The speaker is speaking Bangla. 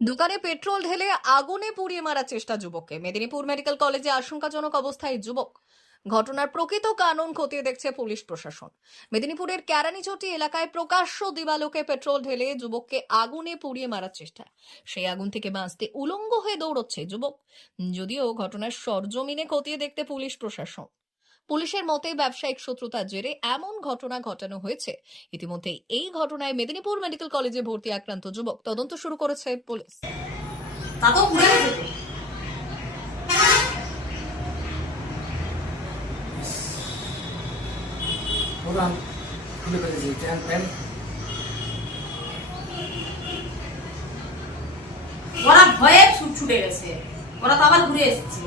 দোকানে পেট্রোল ঢেলে আগুনে পুড়িয়ে মারার চেষ্টা যুবককে। মেদিনীপুর মেডিকেল কলেজে আশঙ্কাজনক অবস্থায় যুবক। ঘটনার প্রকৃত কারণ খতিয়ে দেখছে পুলিশ প্রশাসন। মেদিনীপুরের ক্যারানিচটি এলাকায় প্রকাশ্য দিবালোকে পেট্রোল ঢেলে যুবককে আগুনে পুড়িয়ে মারার চেষ্টা। সেই আগুন থেকে বাঁচতে উলঙ্গ হয়ে দৌড়চ্ছে যুবক। যদিও ঘটনার সরজমিনে খতিয়ে দেখতে পুলিশ প্রশাসন। পুলিশের মতে ব্যবসায়িক শত্রুতার জেরে এমন ঘটনা ঘটানো হয়েছে। ইতিমধ্যে এই ঘটনায় মেদিনীপুর মেডিকেল কলেজে ভর্তি আক্রান্ত যুবক তদন্ত শুরু করেছে পুলিশ। তাতেও পুড়ে গেছে তো। ওরা খুলে ফেলেছি ট্যাঙ্ক প্যান। ওরা ভয়ে ছুটে গেছে, ওরা তো আবার ঘুরে এসেছে।